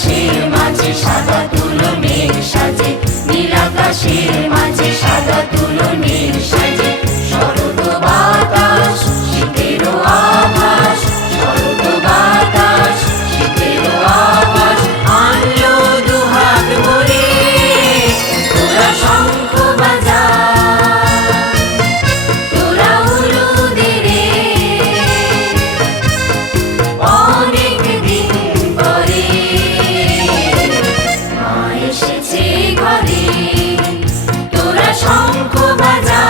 আকাশের মাঝে সাদা তুলো মেঘ সাজে, নীল আকাশের মাঝে সাদা তুলো মেঘ সাজে। শরৎ বাতাস শীতেরও আভাস, শরৎ বাতাস শীতেরও আভাস আনলো দুহাত ভরে। তোরা শঙ্খ বাজা, তোরা উলু দে রে, অনেক দিন পরে মা এসেছে ঘরে। তোরা শঙ্খ বাজা।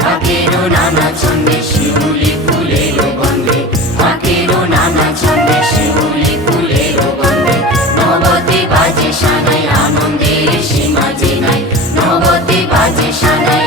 ঢাকেরও নানা ছন্দে শিউলি ফুলেরও গন্ধে, ঢাকেরও নানা ছন্দে শিউলি ফুলেরও গন্ধে। নবতে বাজে সানাই আনন্দের সীমা যে নাই, নবতে বাজে সানাই